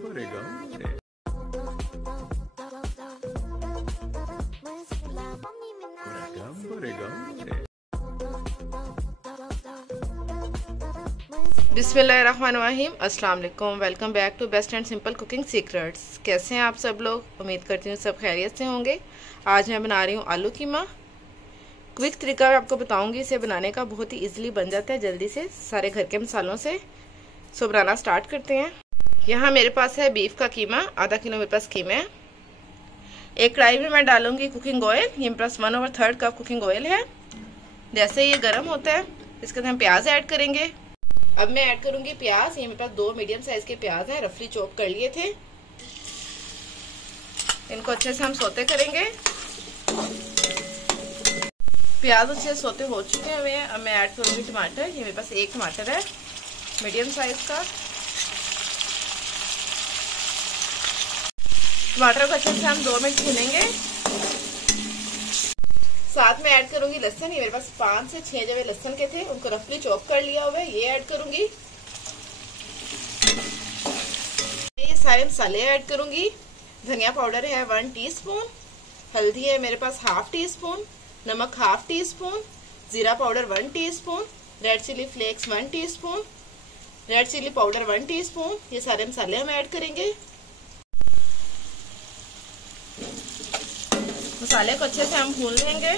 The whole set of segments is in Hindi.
गंबरे गंबरे। गंबरे गंबरे। बिस्मिल्लाहिर्रहमानिर्रहीम। अस्सलाम वालेकुम। Welcome back to best and simple cooking secrets. कैसे हैं आप सब लोग? उम्मीद करती हूँ सब खैरियत से होंगे। आज मैं बना रही हूँ आलू कीमा। क्विक तरीका मैं आपको बताऊंगी, इसे बनाने का बहुत ही इजीली बन जाता है जल्दी से सारे घर के मसालों से। सो बनाना स्टार्ट करते हैं। यहाँ मेरे पास है बीफ का कीमा, आधा किलो मेरे पास कीमा है। एक कढ़ाई में मैं डालूंगी कुकिंग ऑयल। ये मेरे पास 1/3 कप कुकिंग ऑयल है। जैसे ये गर्म होता है इसके अंदर हम प्याज ऐड करेंगे। अब मैं ऐड करूंगी प्याज। ये मेरे पास 2 मीडियम साइज के प्याज हैं, रफली चॉप कर लिए थे। इनको अच्छे से हम सोते करेंगे। प्याज अच्छे से सोते हो चुके हुए हैं। अब मैं ऐड करूंगी टमाटर। ये मेरे पास 1 टमाटर है मीडियम साइज का। टमाटर को अच्छे से हम 2 मिनट भूनेंगे। साथ में ऐड करूंगी लहसुन। ये मेरे पास 5 से 6 जवे लहसुन के थे, उनको रफली चॉप कर लिया हुआ है। ये ऐड करूंगी। ये सारे मसाले ऐड करूंगी। धनिया पाउडर है 1 टीस्पून, हल्दी है मेरे पास 1/2 टीस्पून, नमक 1/2 टीस्पून, जीरा powder 1 teaspoon, red chilli flakes 1 teaspoon, red chilli powder 1 teaspoon. ये सारे मसाले हम ऐड करेंगे। मसाले को अच्छे से हम भून लेंगे।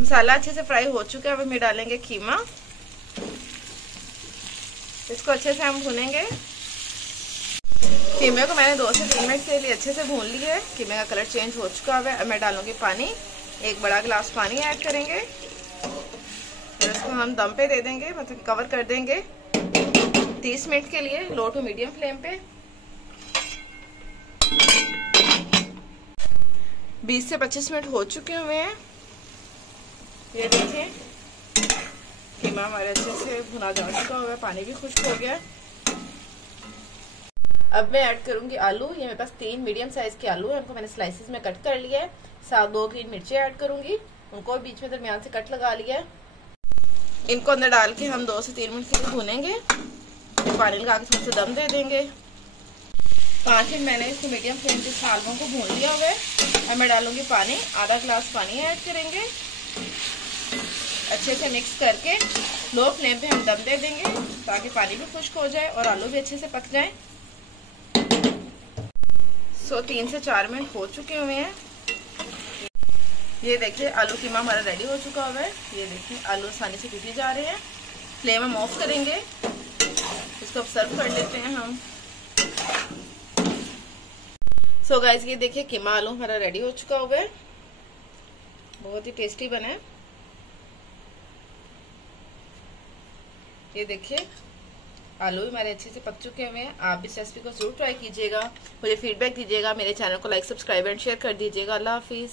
मसाला अच्छे से फ्राई हो चुका है। अब हम डालेंगे कीमा। इसको अच्छे से हम भूनेंगे। कीमे को मैंने 2 से 3 मिनट के लिए अच्छे से भून लिया है। कीमे का कलर चेंज हो चुका है। अब मैं डालूंगी पानी। 1 बड़ा गिलास पानी ऐड करेंगे और इसको हम दम पे दे देंगे, मतलब कवर कर देंगे 30 मिनट के लिए, लो टू मीडियम फ्लेम पे। 20 से 25 मिनट हो चुके हुए हैं। ये देखिए कीमा हमारे अच्छे से भुना जा चुका हुआ है, पानी भी खुश्क हो गया। अब मैं ऐड करूंगी आलू। ये मेरे पास 3 मीडियम साइज के आलू है, उनको मैंने स्लाइसेस में कट कर लिया है। साथ 2 ग्रीन मिर्ची ऐड करूंगी, उनको बीच में दरमियान से कट लगा लिया है। इनको अंदर डाल के हम 2 से 3 मिनट के लिए भूनेंगे। पानी लगा के थोड़ा सा दम दे देंगे। 5 मिनट मैंने इसको मीडियम फ्लेम पे आलूओं को भून लिया हुआ है। अब मैं डालूंगी पानी, आधा गिलास पानी ऐड करेंगे। अच्छे से मिक्स करके लो फ्लेम पे हम दम दे देंगे ताकि पानी भी खुश्क हो जाए और आलू भी अच्छे से पक जाए। 3 से 4 मिनट हो चुके हुए हैं। ये देखिए आलू कीमा हमारा रेडी हो चुका हुआ है। ये देखिए आलू आसानी से टूटे जा रहे हैं। फ्लेम हम ऑफ करेंगे। इसको अब सर्व कर लेते हैं हम। सो गाइस ये देखिए कीमा आलू हमारा रेडी हो चुका हुआ है। बहुत ही टेस्टी बना है। ये देखिए आलू भी हमारे अच्छे से पक चुके हुए हैं। आप इस रेसिपी को जरूर ट्राई कीजिएगा। मुझे फीडबैक दीजिएगा। मेरे चैनल को लाइक, सब्सक्राइब एंड शेयर कर दीजिएगा। अल्लाह हाफिज।